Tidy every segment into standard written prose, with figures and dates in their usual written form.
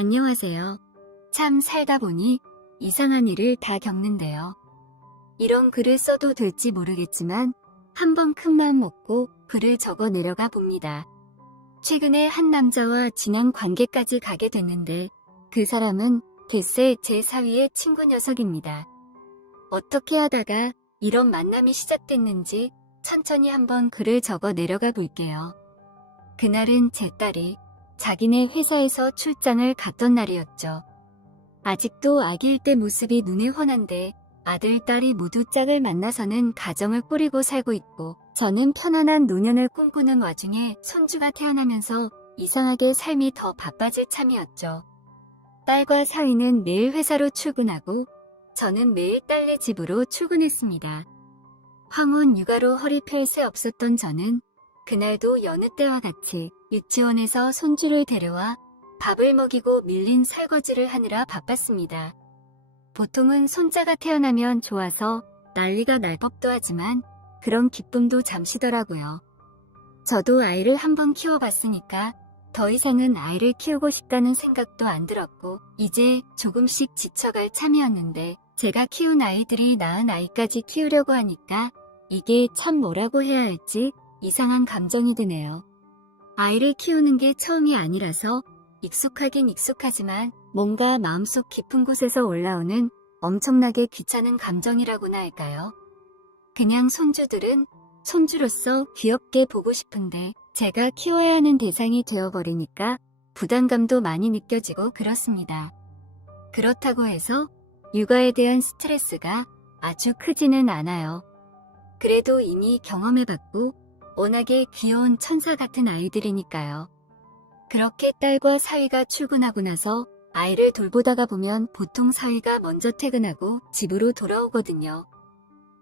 안녕하세요. 참 살다 보니 이상한 일을 다 겪는데요. 이런 글을 써도 될지 모르겠지만 한번 큰 마음 먹고 글을 적어 내려가 봅니다. 최근에 한 남자와 진한 관계까지 가게 됐는데 그 사람은 대세 제 사위의 친구 녀석입니다. 어떻게 하다가 이런 만남이 시작됐는지 천천히 한번 글을 적어 내려가 볼게요. 그날은 제 딸이 자기네 회사에서 출장을 갔던 날이었죠. 아직도 아기일 때 모습이 눈에 훤한데 아들, 딸이 모두 짝을 만나서는 가정을 꾸리고 살고 있고 저는 편안한 노년을 꿈꾸는 와중에 손주가 태어나면서 이상하게 삶이 더 바빠질 참이었죠. 딸과 사위는 매일 회사로 출근하고 저는 매일 딸네 집으로 출근했습니다. 황혼 육아로 허리 펼 새 없었던 저는 그날도 여느 때와 같이 유치원에서 손주를 데려와 밥을 먹이고 밀린 설거지를 하느라 바빴습니다. 보통은 손자가 태어나면 좋아서 난리가 날 법도 하지만 그런 기쁨도 잠시더라고요. 저도 아이를 한번 키워봤으니까 더 이상은 아이를 키우고 싶다는 생각도 안 들었고 이제 조금씩 지쳐갈 참이었는데 제가 키운 아이들이 낳은 아이까지 키우려고 하니까 이게 참 뭐라고 해야 할지 이상한 감정이 드네요. 아이를 키우는 게 처음이 아니라서 익숙하긴 익숙하지만 뭔가 마음속 깊은 곳에서 올라오는 엄청나게 귀찮은 감정이라고나 할까요? 그냥 손주들은 손주로서 귀엽게 보고 싶은데 제가 키워야 하는 대상이 되어버리니까 부담감도 많이 느껴지고 그렇습니다. 그렇다고 해서 육아에 대한 스트레스가 아주 크지는 않아요. 그래도 이미 경험해봤고 워낙에 귀여운 천사 같은 아이들이니까요. 그렇게 딸과 사위가 출근하고 나서 아이를 돌보다가 보면 보통 사위가 먼저 퇴근하고 집으로 돌아오거든요.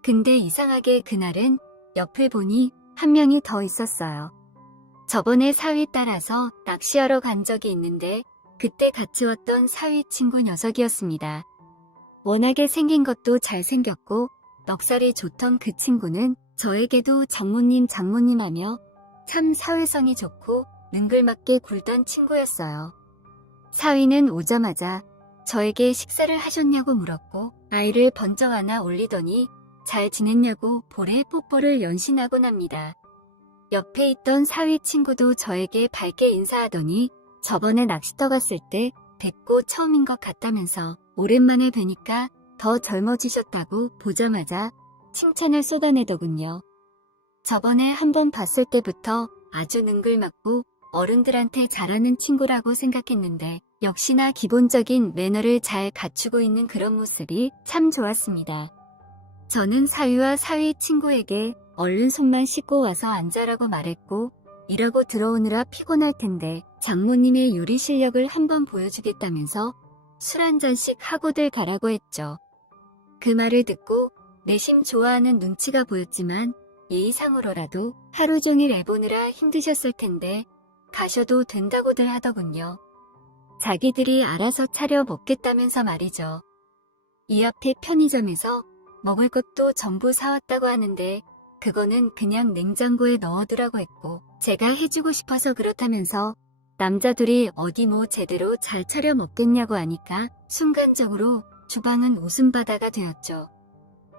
근데 이상하게 그날은 옆을 보니 한 명이 더 있었어요. 저번에 사위 따라서 낚시하러 간 적이 있는데 그때 같이 왔던 사위 친구 녀석이었습니다. 워낙에 생긴 것도 잘생겼고 넉살이 좋던 그 친구는 저에게도 장모님 장모님 하며 참 사회성이 좋고 능글맞게 굴던 친구였어요. 사위는 오자마자 저에게 식사를 하셨냐고 물었고 아이를 번쩍 안아 올리더니 잘 지냈냐고 볼에 뽀뽀를 연신하곤 합니다. 옆에 있던 사위 친구도 저에게 밝게 인사하더니 저번에 낚시터 갔을 때 뵙고 처음인 것 같다면서 오랜만에 뵈니까 더 젊어지셨다고 보자마자 칭찬을 쏟아내더군요. 저번에 한번 봤을 때부터 아주 능글맞고 어른들한테 잘하는 친구라고 생각했는데 역시나 기본적인 매너를 잘 갖추고 있는 그런 모습이 참 좋았습니다. 저는 사위와 사위 친구에게 얼른 손만 씻고 와서 앉아라고 말했고 일하고 들어오느라 피곤할 텐데 장모님의 요리 실력을 한번 보여주겠다면서 술 한 잔씩 하고들 가라고 했죠. 그 말을 듣고 내심 좋아하는 눈치가 보였지만 예의상으로라도 하루 종일 애보느라 힘드셨을 텐데 가셔도 된다고들 하더군요. 자기들이 알아서 차려 먹겠다면서 말이죠. 이 앞에 편의점에서 먹을 것도 전부 사왔다고 하는데 그거는 그냥 냉장고에 넣어두라고 했고 제가 해주고 싶어서 그렇다면서 남자들이 어디 뭐 제대로 잘 차려 먹겠냐고 하니까 순간적으로 주방은 웃음바다가 되었죠.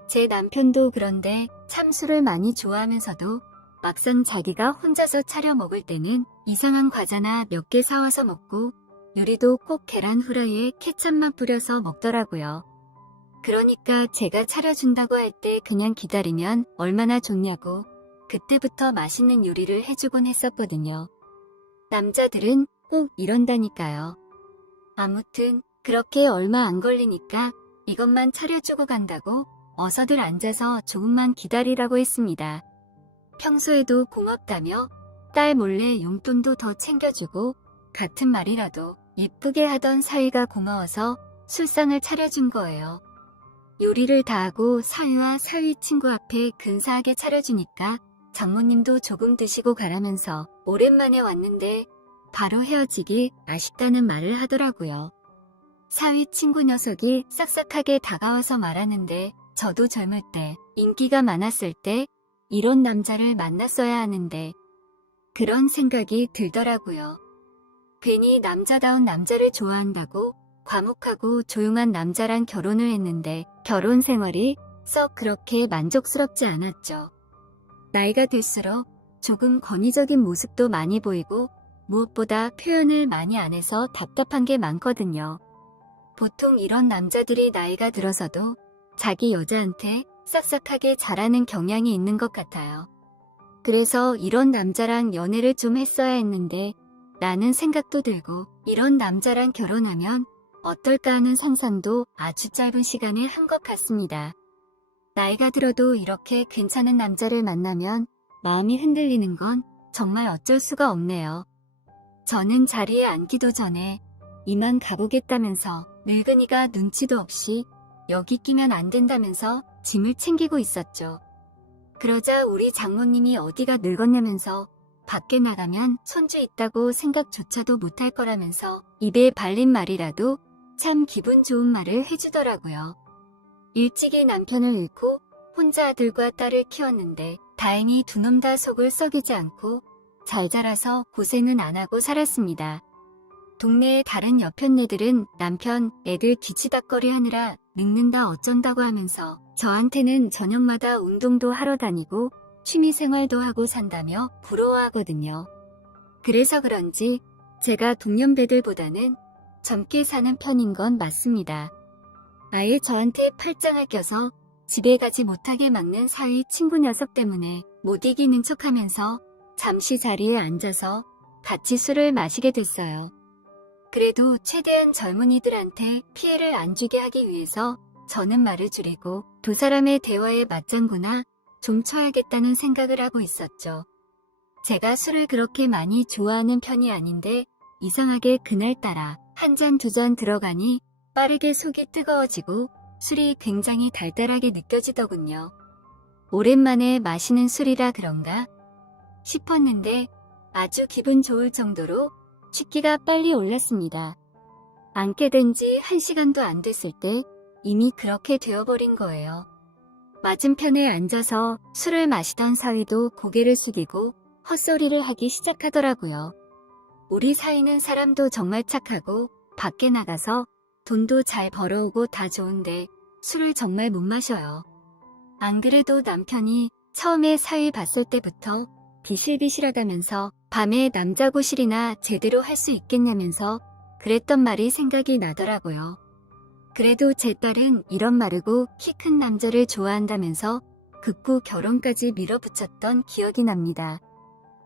제 남편도 그런데 참 술을 많이 좋아하면서도 막상 자기가 혼자서 차려 먹을 때는 이상한 과자나 몇 개 사와서 먹고 요리도 꼭 계란 후라이에 케첩만 뿌려서 먹더라고요. 그러니까 제가 차려준다고 할 때 그냥 기다리면 얼마나 좋냐고 그때부터 맛있는 요리를 해주곤 했었거든요. 남자들은 꼭 이런다니까요. 아무튼 그렇게 얼마 안 걸리니까 이것만 차려주고 간다고 어서들 앉아서 조금만 기다리라고 했습니다. 평소에도 고맙다며 딸 몰래 용돈도 더 챙겨주고 같은 말이라도 이쁘게 하던 사위가 고마워서 술상을 차려준 거예요. 요리를 다 하고 사위와 사위 친구 앞에 근사하게 차려주니까 장모님도 조금 드시고 가라면서 오랜만에 왔는데 바로 헤어지기 아쉽다는 말을 하더라고요. 사위 친구 녀석이 싹싹하게 다가와서 말하는데 저도 젊을 때 인기가 많았을 때 이런 남자를 만났어야 하는데 그런 생각이 들더라고요. 괜히 남자다운 남자를 좋아한다고 과묵하고 조용한 남자랑 결혼을 했는데 결혼 생활이 썩 그렇게 만족스럽지 않았죠. 나이가 들수록 조금 권위적인 모습도 많이 보이고 무엇보다 표현을 많이 안 해서 답답한 게 많거든요. 보통 이런 남자들이 나이가 들어서도 자기 여자한테 싹싹하게 잘하는 경향이 있는 것 같아요. 그래서 이런 남자랑 연애를 좀 했어야 했는데 라는 생각도 들고 이런 남자랑 결혼하면 어떨까 하는 상상도 아주 짧은 시간에 한 것 같습니다. 나이가 들어도 이렇게 괜찮은 남자를 만나면 마음이 흔들리는 건 정말 어쩔 수가 없네요. 저는 자리에 앉기도 전에 이만 가보겠다면서 늙은이가 눈치도 없이 여기 끼면 안 된다면서 짐을 챙기고 있었죠. 그러자 우리 장모님이 어디가 늙었냐면서 밖에 나가면 손주 있다고 생각조차도 못할 거라면서 입에 발린 말이라도 참 기분 좋은 말을 해주더라고요. 일찍이 남편을 잃고 혼자 아들과 딸을 키웠는데 다행히 두 놈 다 속을 썩이지 않고 잘 자라서 고생은 안 하고 살았습니다. 동네의 다른 여편네들은 남편 애들 뒤치다꺼리 하느라 늙는다 어쩐다고 하면서 저한테는 저녁마다 운동도 하러 다니고 취미생활도 하고 산다며 부러워하거든요. 그래서 그런지 제가 동년배들보다는 젊게 사는 편인 건 맞습니다. 아예 저한테 팔짱을 껴서 집에 가지 못하게 막는 사위 친구 녀석 때문에 못 이기는 척하면서 잠시 자리에 앉아서 같이 술을 마시게 됐어요. 그래도 최대한 젊은이들한테 피해를 안 주게 하기 위해서 저는 말을 줄이고 두 사람의 대화에 맞장구나 좀 쳐야겠다는 생각을 하고 있었죠. 제가 술을 그렇게 많이 좋아하는 편이 아닌데 이상하게 그날따라 한 잔 두 잔 들어가니 빠르게 속이 뜨거워지고 술이 굉장히 달달하게 느껴지더군요. 오랜만에 마시는 술이라 그런가 싶었는데 아주 기분 좋을 정도로 취기가 빨리 올랐습니다. 앉게 된 지 1시간도 안 됐을 때 이미 그렇게 되어버린 거예요. 맞은편에 앉아서 술을 마시던 사위도 고개를 숙이고 헛소리를 하기 시작하더라고요. 우리 사위는 사람도 정말 착하고 밖에 나가서 돈도 잘 벌어오고 다 좋은데 술을 정말 못 마셔요. 안 그래도 남편이 처음에 사위 봤을 때부터 비실비실하다면서 밤에 남자고실이나 제대로 할 수 있겠냐면서 그랬던 말이 생각이 나더라고요. 그래도 제 딸은 이런 마르고 키 큰 남자를 좋아한다면서 극구 결혼까지 밀어붙였던 기억이 납니다.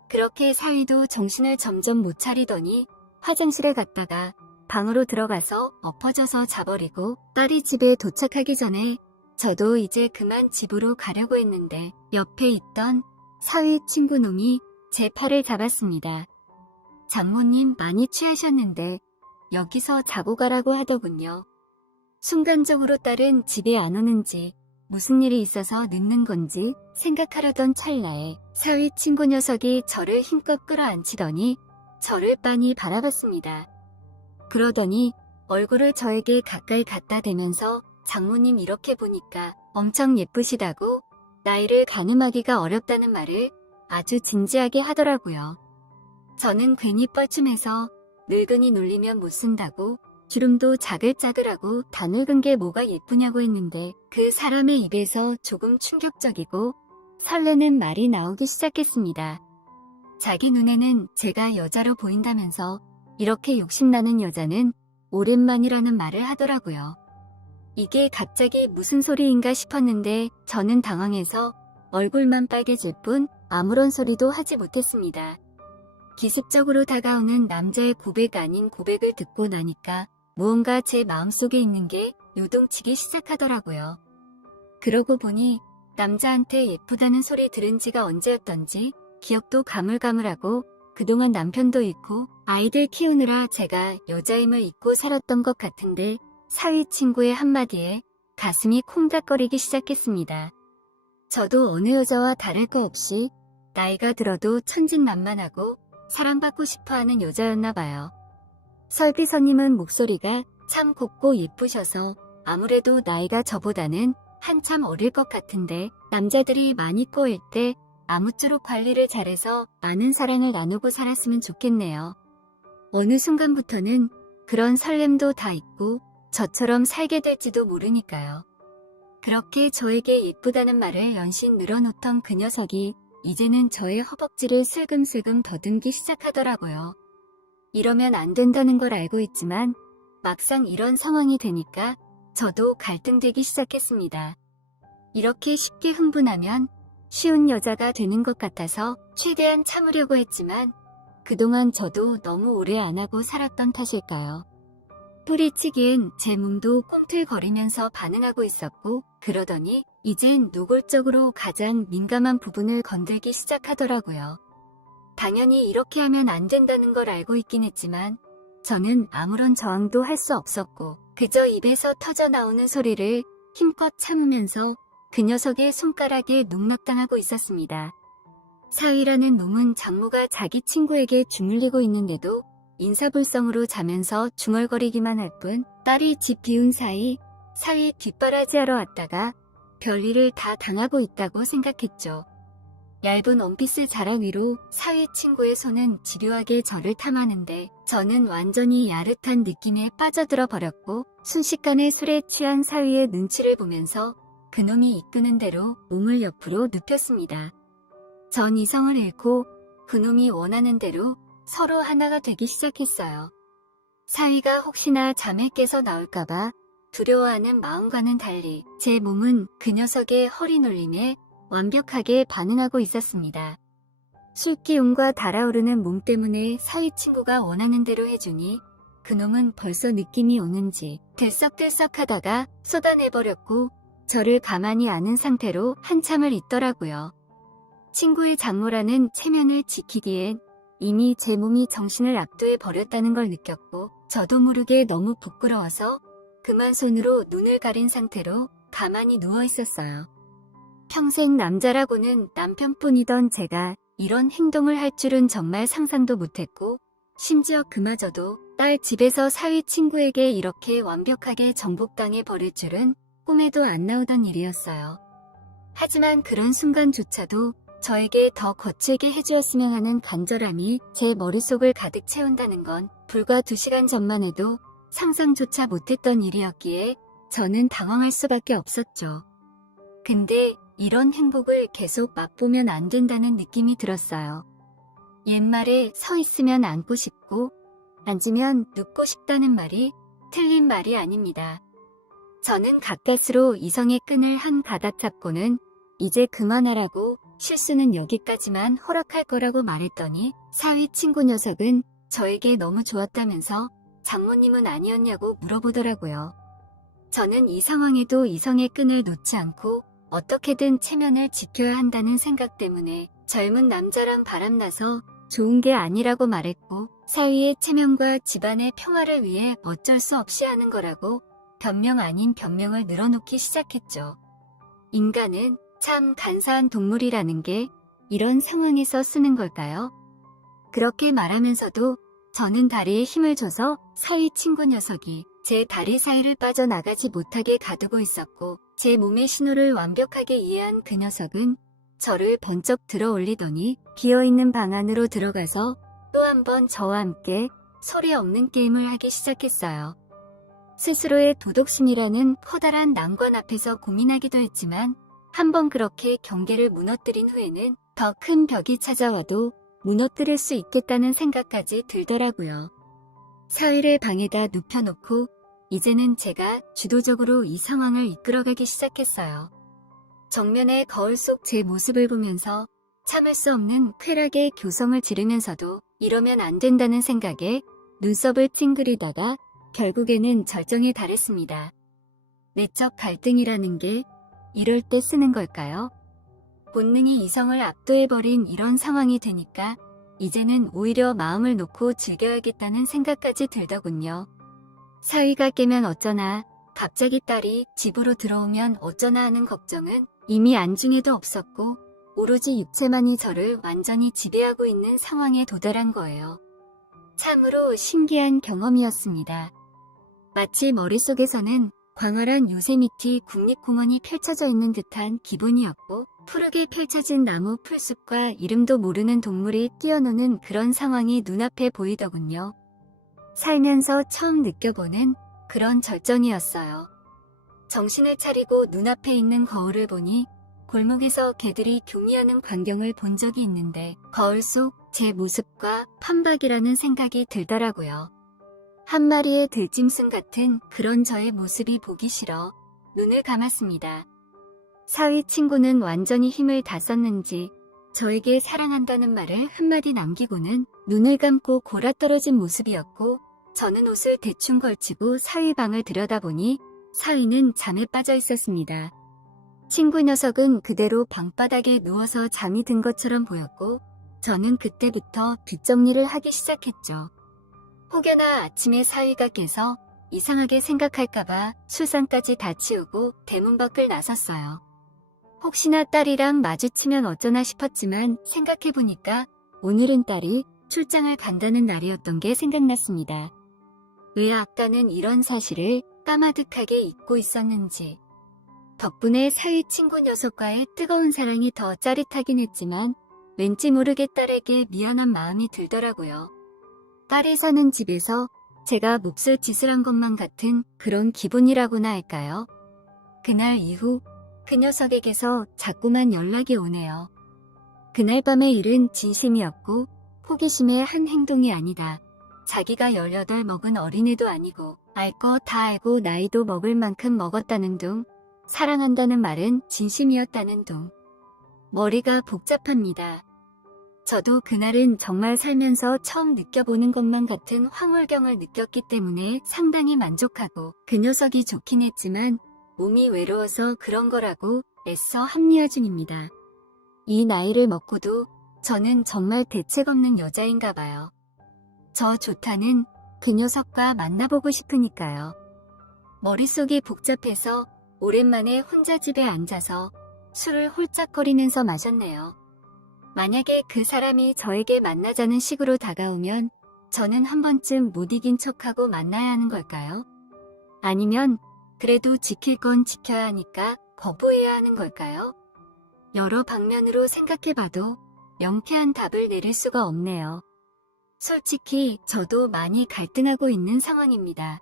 그렇게 사위도 정신을 점점 못 차리더니 화장실에 갔다가 방으로 들어가서 엎어져서 자버리고 딸이 집에 도착하기 전에 저도 이제 그만 집으로 가려고 했는데 옆에 있던 사위 친구놈이 제 팔을 잡았습니다. 장모님 많이 취하셨는데 여기서 자고 가라고 하더군요. 순간적으로 딸은 집에 안 오는지 무슨 일이 있어서 늦는 건지 생각하려던 찰나에 사위 친구 녀석이 저를 힘껏 끌어안치더니 저를 빤히 바라봤습니다. 그러더니 얼굴을 저에게 가까이 갖다 대면서 장모님 이렇게 보니까 엄청 예쁘시다고 나이를 가늠하기가 어렵다는 말을 아주 진지하게 하더라고요. 저는 괜히 뻘쭘해서 늙은이 놀리면 못 쓴다고 주름도 자글자글하고 다 늙은 게 뭐가 예쁘냐고 했는데 그 사람의 입에서 조금 충격적이고 설레는 말이 나오기 시작했습니다. 자기 눈에는 제가 여자로 보인다면서 이렇게 욕심나는 여자는 오랜만이라는 말을 하더라고요. 이게 갑자기 무슨 소리인가 싶었는데 저는 당황해서 얼굴만 빨개질 뿐 아무런 소리도 하지 못했습니다. 기습적으로 다가오는 남자의 고백 아닌 고백을 듣고 나니까 무언가 제 마음속에 있는 게 요동치기 시작하더라고요. 그러고 보니 남자한테 예쁘다는 소리 들은 지가 언제였던지 기억도 가물가물하고 그동안 남편도 잃고 아이들 키우느라 제가 여자임을 잊고 살았던 것 같은데 사위 친구의 한마디에 가슴이 콩닥거리기 시작했습니다. 저도 어느 여자와 다를 거 없이 나이가 들어도 천진난만하고 사랑받고 싶어하는 여자였나 봐요. 설비서님은 목소리가 참 곱고 예쁘셔서 아무래도 나이가 저보다는 한참 어릴 것 같은데 남자들이 많이 꼬일 때 아무쪼록 관리를 잘해서 많은 사랑을 나누고 살았으면 좋겠네요. 어느 순간부터는 그런 설렘도 다 있고 저처럼 살게 될지도 모르니까요. 그렇게 저에게 예쁘다는 말을 연신 늘어놓던 그 녀석이 이제는 저의 허벅지를 슬금슬금 더듬기 시작하더라고요. 이러면 안 된다는 걸 알고 있지만 막상 이런 상황이 되니까 저도 갈등되기 시작했습니다. 이렇게 쉽게 흥분하면 쉬운 여자가 되는 것 같아서 최대한 참으려고 했지만 그동안 저도 너무 오래 안 하고 살았던 탓일까요? 소리치기엔 제 몸도 꿈틀거리면서 반응하고 있었고 그러더니 이젠 노골적으로 가장 민감한 부분을 건들기 시작하더라고요. 당연히 이렇게 하면 안 된다는 걸 알고 있긴 했지만 저는 아무런 저항도 할 수 없었고 그저 입에서 터져 나오는 소리를 힘껏 참으면서 그 녀석의 손가락에 농락당하고 있었습니다. 사위라는 놈은 장모가 자기 친구에게 주물리고 있는데도 인사불성으로 자면서 중얼거리기만 할 뿐 딸이 집 비운 사이 사위 뒷바라지하러 왔다가 별일을 다 당하고 있다고 생각했죠. 얇은 원피스 자락 위로 사위 친구의 손은 집요하게 저를 탐하는데 저는 완전히 야릇한 느낌에 빠져들어 버렸고 순식간에 술에 취한 사위의 눈치를 보면서 그놈이 이끄는 대로 몸을 옆으로 눕혔습니다. 전 이성을 잃고 그놈이 원하는 대로 서로 하나가 되기 시작했어요. 사위가 혹시나 잠에 깨서 나올까봐 두려워하는 마음과는 달리 제 몸은 그 녀석의 허리 놀림에 완벽하게 반응하고 있었습니다. 술 기운과 달아오르는 몸 때문에 사위 친구가 원하는 대로 해주니 그놈은 벌써 느낌이 오는지 들썩들썩하다가 쏟아내버렸고 저를 가만히 아는 상태로 한참을 있더라고요. 친구의 장모라는 체면을 지키기엔 이미 제 몸이 정신을 압도해 버렸다는 걸 느꼈고 저도 모르게 너무 부끄러워서 그만 손으로 눈을 가린 상태로 가만히 누워 있었어요. 평생 남자라고는 남편뿐이던 제가 이런 행동을 할 줄은 정말 상상도 못했고 심지어 그마저도 딸 집에서 사위 친구에게 이렇게 완벽하게 정복당해 버릴 줄은 꿈에도 안 나오던 일이었어요. 하지만 그런 순간조차도 저에게 더 거칠게 해주었으면 하는 간절함이 제 머릿속을 가득 채운다는 건 불과 2시간 전만 해도 상상조차 못했던 일이었기에 저는 당황할 수밖에 없었죠. 근데 이런 행복을 계속 맛보면 안 된다는 느낌이 들었어요. 옛말에 서 있으면 앉고 싶고 앉으면 눕고 싶다는 말이 틀린 말이 아닙니다. 저는 가까스로 이성의 끈을 한 가닥 잡고는 이제 그만하라고 실수는 여기까지만 허락할 거라고 말했더니 사위 친구 녀석은 저에게 너무 좋았다면서 장모님은 아니었냐고 물어보더라고요. 저는 이 상황에도 이성의 끈을 놓지 않고 어떻게든 체면을 지켜야 한다는 생각 때문에 젊은 남자랑 바람나서 좋은 게 아니라고 말했고 사위의 체면과 집안의 평화를 위해 어쩔 수 없이 하는 거라고 변명 아닌 변명을 늘어놓기 시작했죠. 인간은 참 간사한 동물이라는 게 이런 상황에서 쓰는 걸까요? 그렇게 말하면서도 저는 다리에 힘을 줘서 사위 친구 녀석이 제 다리 사이를 빠져나가지 못하게 가두고 있었고 제 몸의 신호를 완벽하게 이해한 그 녀석은 저를 번쩍 들어 올리더니 비어있는 방 안으로 들어가서 또 한 번 저와 함께 소리 없는 게임을 하기 시작했어요. 스스로의 도덕심이라는 커다란 난관 앞에서 고민하기도 했지만 한번 그렇게 경계를 무너뜨린 후에는 더 큰 벽이 찾아와도 무너뜨릴 수 있겠다는 생각까지 들더라고요. 사위를 방에다 눕혀놓고 이제는 제가 주도적으로 이 상황을 이끌어가기 시작했어요. 정면의 거울 속 제 모습을 보면서 참을 수 없는 쾌락의 교성을 지르면서도 이러면 안 된다는 생각에 눈썹을 찡그리다가 결국에는 절정에 달했습니다. 내적 갈등이라는 게 이럴 때 쓰는 걸까요? 본능이 이성을 압도해버린 이런 상황이 되니까 이제는 오히려 마음을 놓고 즐겨야겠다는 생각까지 들더군요. 사위가 깨면 어쩌나, 갑자기 딸이 집으로 들어오면 어쩌나 하는 걱정은 이미 안중에도 없었고 오로지 육체만이 저를 완전히 지배하고 있는 상황에 도달한 거예요. 참으로 신기한 경험이었습니다. 마치 머릿속에서는 광활한 요세미티 국립공원이 펼쳐져 있는 듯한 기분이었고 푸르게 펼쳐진 나무 풀숲과 이름도 모르는 동물이 뛰어노는 그런 상황이 눈앞에 보이더군요. 살면서 처음 느껴보는 그런 절정이었어요. 정신을 차리고 눈앞에 있는 거울을 보니 골목에서 개들이 교미하는 광경을 본 적이 있는데 거울 속 제 모습과 판박이라는 생각이 들더라고요. 한 마리의 들짐승 같은 그런 저의 모습이 보기 싫어 눈을 감았습니다. 사위 친구는 완전히 힘을 다 썼는지 저에게 사랑한다는 말을 한마디 남기고는 눈을 감고 골아떨어진 모습이었고, 저는 옷을 대충 걸치고 사위 방을 들여다보니 사위는 잠에 빠져 있었습니다. 친구 녀석은 그대로 방바닥에 누워서 잠이 든 것처럼 보였고, 저는 그때부터 뒷정리를 하기 시작했죠. 혹여나 아침에 사위가 깨서 이상하게 생각할까봐 술상까지 다 치우고 대문 밖을 나섰어요. 혹시나 딸이랑 마주치면 어쩌나 싶었지만 생각해보니까 오늘은 딸이 출장을 간다는 날이었던 게 생각났습니다. 왜 아까는 이런 사실을 까마득하게 잊고 있었는지. 덕분에 사위 친구 녀석과의 뜨거운 사랑이 더 짜릿하긴 했지만 왠지 모르게 딸에게 미안한 마음이 들더라고요. 딸이 사는 집에서 제가 몹쓸 짓을 한 것만 같은 그런 기분이라고나 할까요? 그날 이후 그 녀석에게서 자꾸만 연락이 오네요. 그날 밤의 일은 진심이었고 호기심의 한 행동이 아니다. 자기가 18 먹은 어린애도 아니고 알 거 다 알고 나이도 먹을 만큼 먹었다는 둥, 사랑한다는 말은 진심이었다는 둥. 머리가 복잡합니다. 저도 그날은 정말 살면서 처음 느껴보는 것만 같은 황홀경을 느꼈기 때문에 상당히 만족하고 그 녀석이 좋긴 했지만 몸이 외로워서 그런 거라고 애써 합리화 중입니다. 이 나이를 먹고도 저는 정말 대책 없는 여자인가 봐요. 저 좋다는 그 녀석과 만나보고 싶으니까요. 머릿속이 복잡해서 오랜만에 혼자 집에 앉아서 술을 홀짝거리면서 마셨네요. 만약에 그 사람이 저에게 만나자는 식으로 다가오면 저는 한 번쯤 못 이긴 척하고 만나야 하는 걸까요? 아니면 그래도 지킬 건 지켜야 하니까 거부해야 하는 걸까요? 여러 방면으로 생각해봐도 명쾌한 답을 내릴 수가 없네요. 솔직히 저도 많이 갈등하고 있는 상황입니다.